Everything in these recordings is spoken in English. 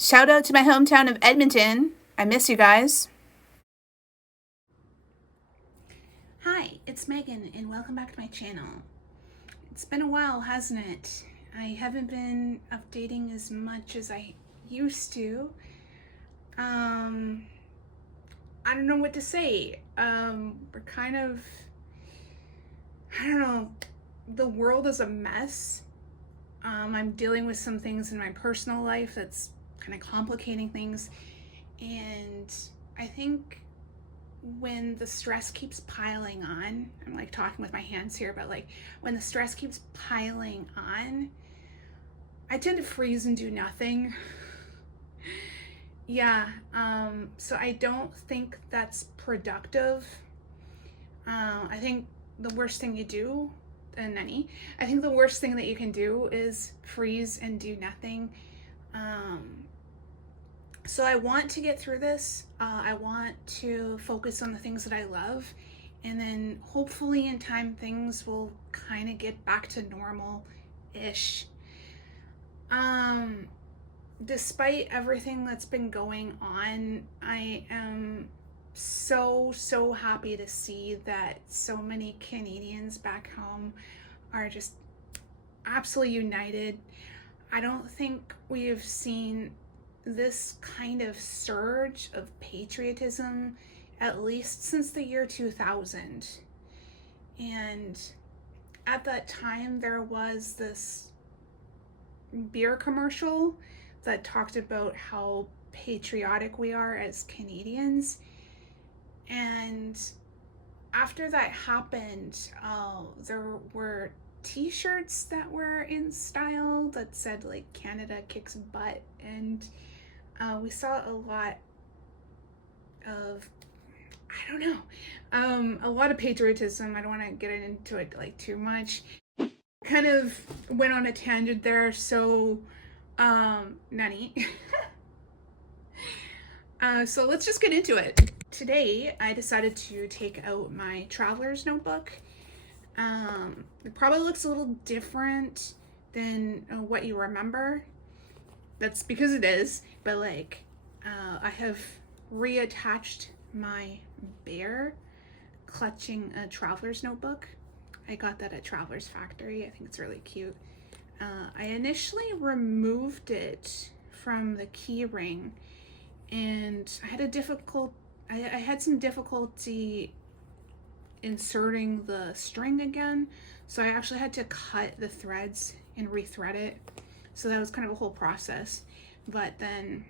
Shout out to my hometown of Edmonton. I miss you guys. Hi, it's Megan and welcome back to my channel. It's been a while, hasn't it? I haven't been updating as much as I used to. I don't know what to say. We're kind of, I don't know, the world is a mess. I'm dealing with some things in my personal life that's kind of complicating things, and I think when the stress keeps piling on, I'm like talking with my hands here, but like when the stress keeps piling on, I tend to freeze and do nothing. Yeah, so I don't think that's productive. I think the worst thing you do, I think the worst thing that you can do is freeze and do nothing. So I want to get through this. I want to focus on the things that I love, and then hopefully in time things will kind of get back to normal-ish. Despite everything that's been going on, I am so happy to see that so many Canadians back home are just absolutely united. I don't think we have seen this kind of surge of patriotism at least since the year 2000. And at that time there was this beer commercial that talked about how patriotic we are as Canadians. And after that happened, there were t-shirts that were in style that said like Canada kicks butt, and we saw a lot of, I don't know, a lot of patriotism. I don't want to get into it like too much. Kind of went on a tangent there, so nutty. So let's just get into it. Today I decided to take out my traveler's notebook. It probably looks a little different than what you remember. That's because it is, but like I have reattached my bear clutching a traveler's notebook. I got that at Traveler's Factory. I think it's really cute. I initially removed it from the key ring, and I had some difficulty inserting the string again, so I actually had to cut the threads and rethread it. So that was kind of a whole process. But then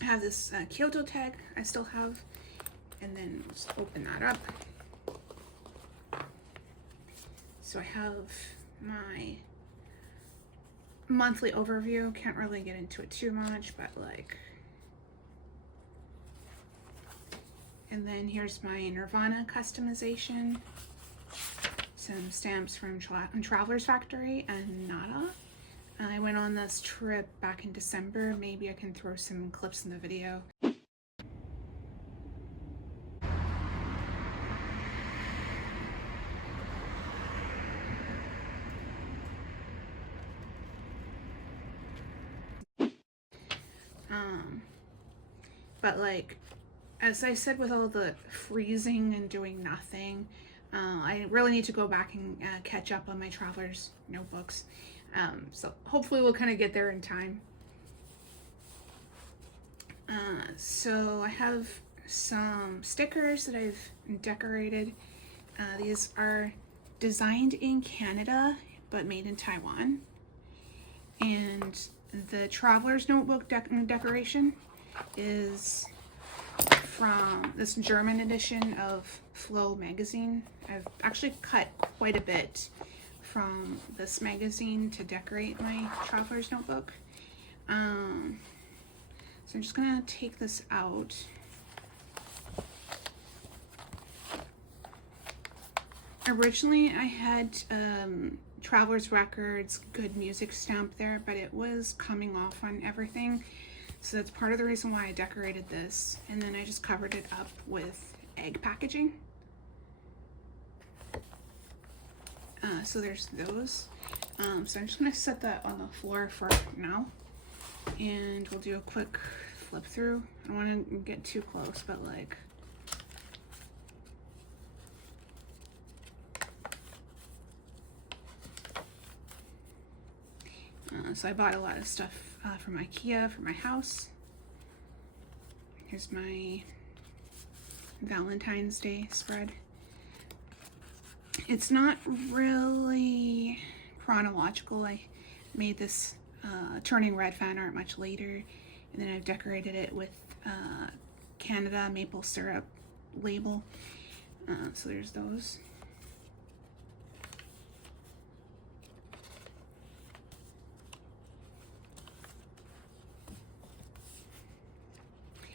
I have this Kyoto tag I still have, and then just open that up. So I have my monthly overview. Can't really get into it too much, but like, and then here's my Nirvana customization, some stamps from Traveler's Factory and Nada. I went on this trip back in December. Maybe I can throw some clips in the video. But like, as I said, with all the freezing and doing nothing, I really need to go back and catch up on my traveler's notebooks. So hopefully we'll kind of get there in time. So I have some stickers that I've decorated. These are designed in Canada, but made in Taiwan. And the traveler's notebook decoration is from this German edition of Flow magazine. I've actually cut quite a bit from this magazine to decorate my traveler's notebook. So I'm just gonna take this out. Originally I had Traveler's Records Good Music stamp there, but it was coming off on everything. So that's part of the reason why I decorated this. And then I just covered it up with egg packaging. So there's those. So I'm just gonna set that on the floor for now. And we'll do a quick flip through. I don't want to get too close, but like, so I bought a lot of stuff from IKEA for my house. Here's my Valentine's Day spread. It's not really chronological. I made this turning red fan art much later, and then I've decorated it with Canada maple syrup label. So there's those.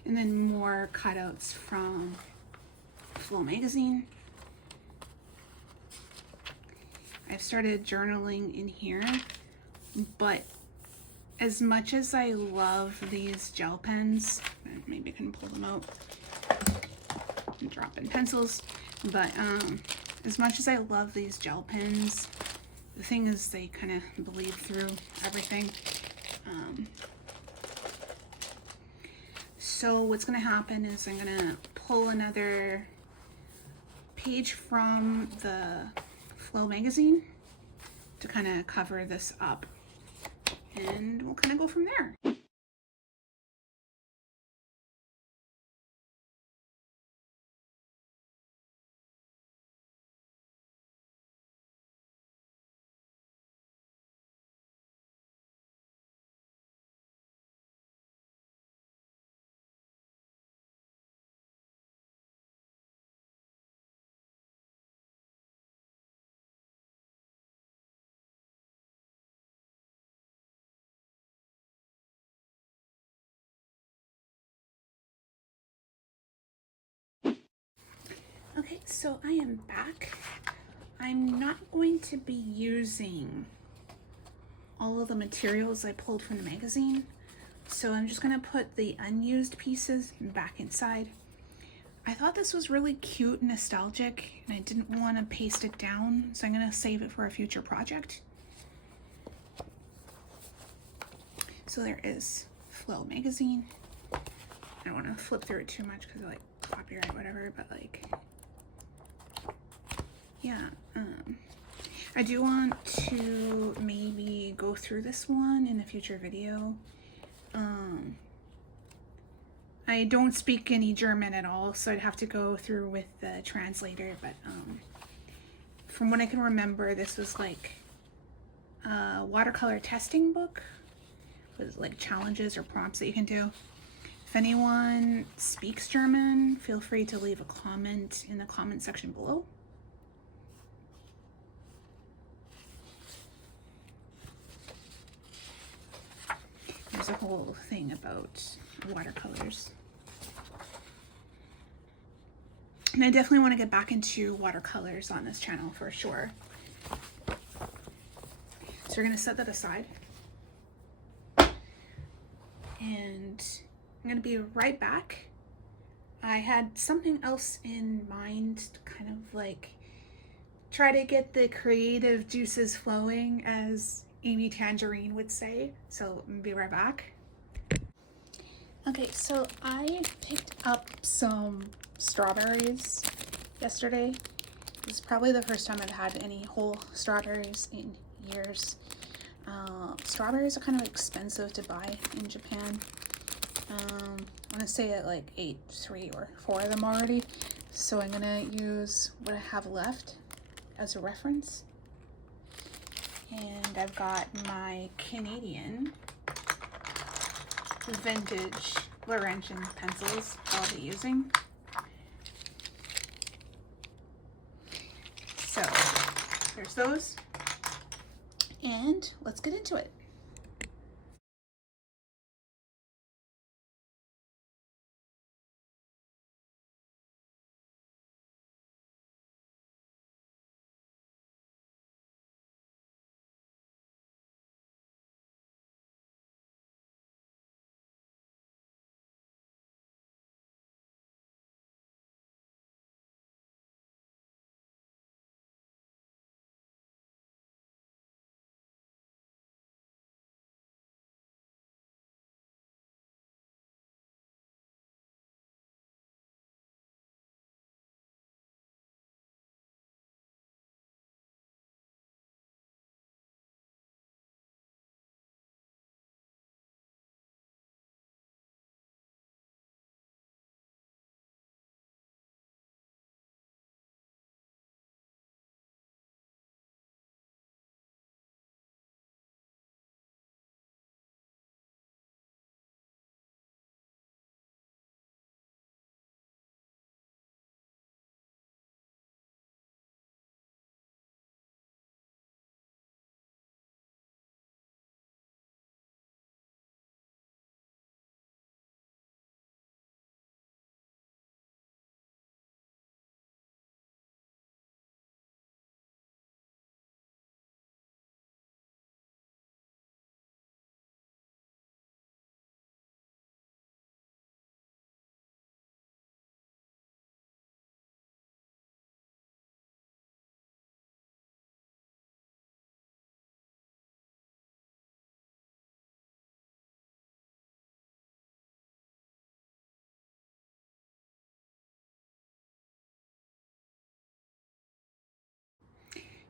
And then more cutouts from Flow magazine. I've started journaling in here, but as much as I love these gel pens, maybe I can pull them out and drop in pencils, but as much as I love these gel pens, the thing is they kind of bleed through everything. So what's going to happen is I'm going to pull another page from the Flow magazine to kind of cover this up, and we'll kind of go from there. Okay, so I am back. I'm not going to be using all of the materials I pulled from the magazine, so I'm just gonna put the unused pieces back inside. I thought this was really cute and nostalgic, and I didn't want to paste it down, so I'm gonna save it for a future project. So there is Flow magazine. I don't want to flip through it too much because I like copyright whatever, but like, yeah, I do want to maybe go through this one in a future video. I don't speak any German at all, so I'd have to go through with the translator, but from what I can remember, this was like a watercolor testing book with like challenges or prompts that you can do. If anyone speaks German, feel free to leave a comment in the comment section below. There's a whole thing about watercolors. And I definitely want to get back into watercolors on this channel for sure. So we're going to set that aside. And I'm going to be right back. I had something else in mind to kind of like try to get the creative juices flowing, as Amy Tangerine would say. So I'm gonna be right back. Okay, so I picked up some strawberries yesterday. This is probably the first time I've had any whole strawberries in years. Strawberries are kind of expensive to buy in Japan. I want to say I like ate 3 or 4 of them already, so I'm gonna use what I have left as a reference. And I've got my Canadian vintage Laurentien pencils I'll be using. So there's those, and let's get into it.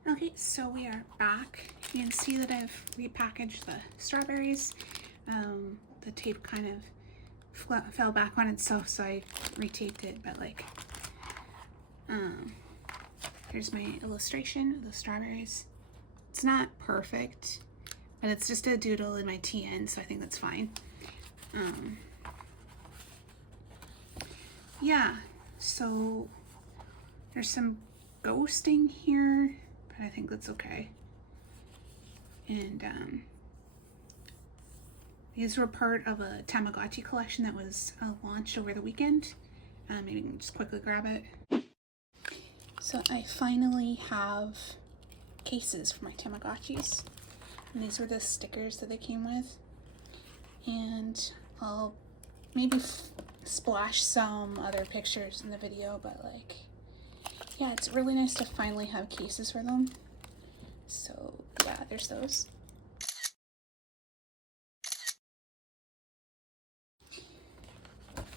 Okay, so we are back. You can see that I've repackaged the strawberries. The tape kind of fell back on itself, so I retaped it, but like, here's my illustration of the strawberries. It's not perfect, but it's just a doodle in my TN, so I think that's fine. Yeah, so there's some ghosting here, but I think that's okay. And these were part of a Tamagotchi collection that was launched over the weekend. Maybe you can just quickly grab it. So I finally have cases for my Tamagotchis, and these were the stickers that they came with. And I'll maybe splash some other pictures in the video, but like, yeah, it's really nice to finally have cases for them. So yeah, there's those.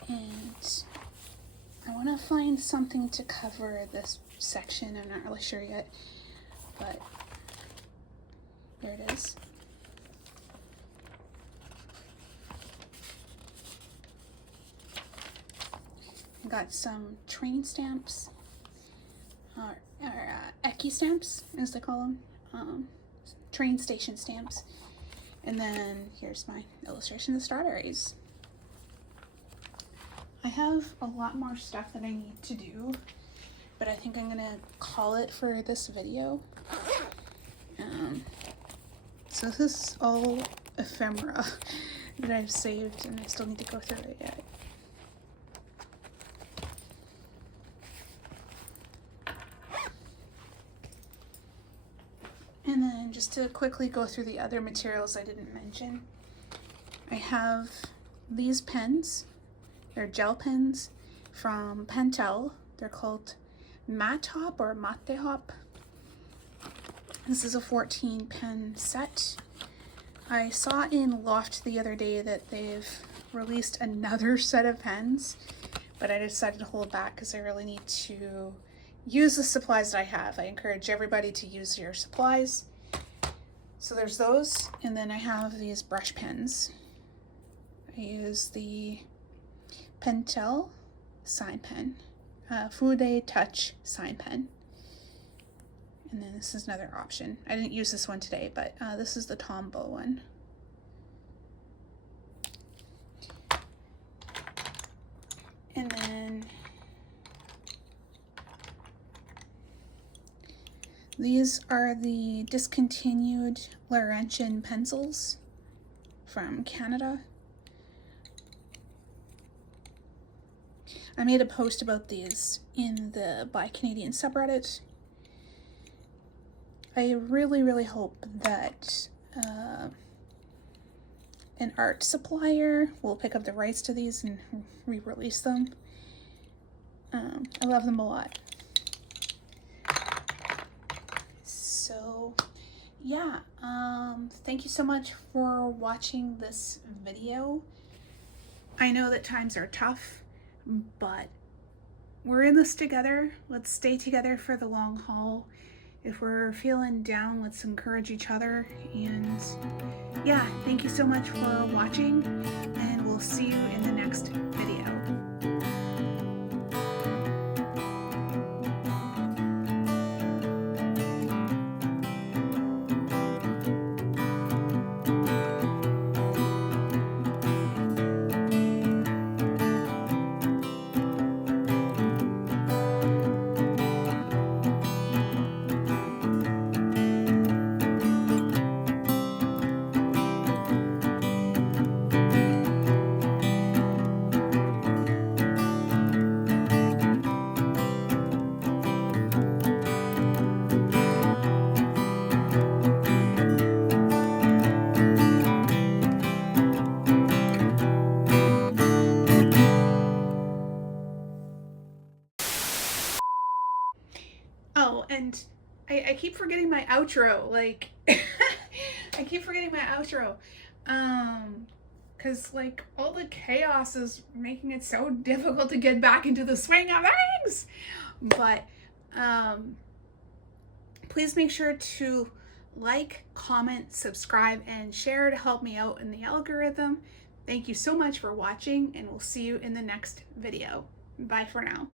And I want to find something to cover this section. I'm not really sure yet, but there it is. I got some train stamps, or Eki stamps, as they call them, train station stamps. And then here's my illustration of the strawberries. I have a lot more stuff that I need to do, but I think I'm gonna call it for this video. So this is all ephemera that I've saved, and I still need to go through it yet. And then just to quickly go through the other materials I didn't mention, I have these pens. They're gel pens from Pentel. They're called Matte Hop or Mate Hop. This is a 14 pen set. I saw in Loft the other day that they've released another set of pens, but I decided to hold back because I really need to use the supplies that I have. I encourage everybody to use your supplies. So there's those, and then I have these brush pens. I use the Pentel sign pen, Fude Touch sign pen. And then this is another option. I didn't use this one today, but this is the Tombow one. And then these are the discontinued Laurentien pencils from Canada. I made a post about these in the Buy Canadian subreddit. I really hope that an art supplier will pick up the rights to these and re-release them. I love them a lot. So yeah, thank you so much for watching this video. I know that times are tough, but we're in this together. Let's stay together for the long haul. If we're feeling down, let's encourage each other. And yeah, thank you so much for watching, and we'll see you in the next video. Oh, and I keep forgetting my outro, like, I keep forgetting my outro, because, like, all the chaos is making it so difficult to get back into the swing of things, but, Please make sure to like, comment, subscribe, and share to help me out in the algorithm. Thank you so much for watching, and we'll see you in the next video. Bye for now.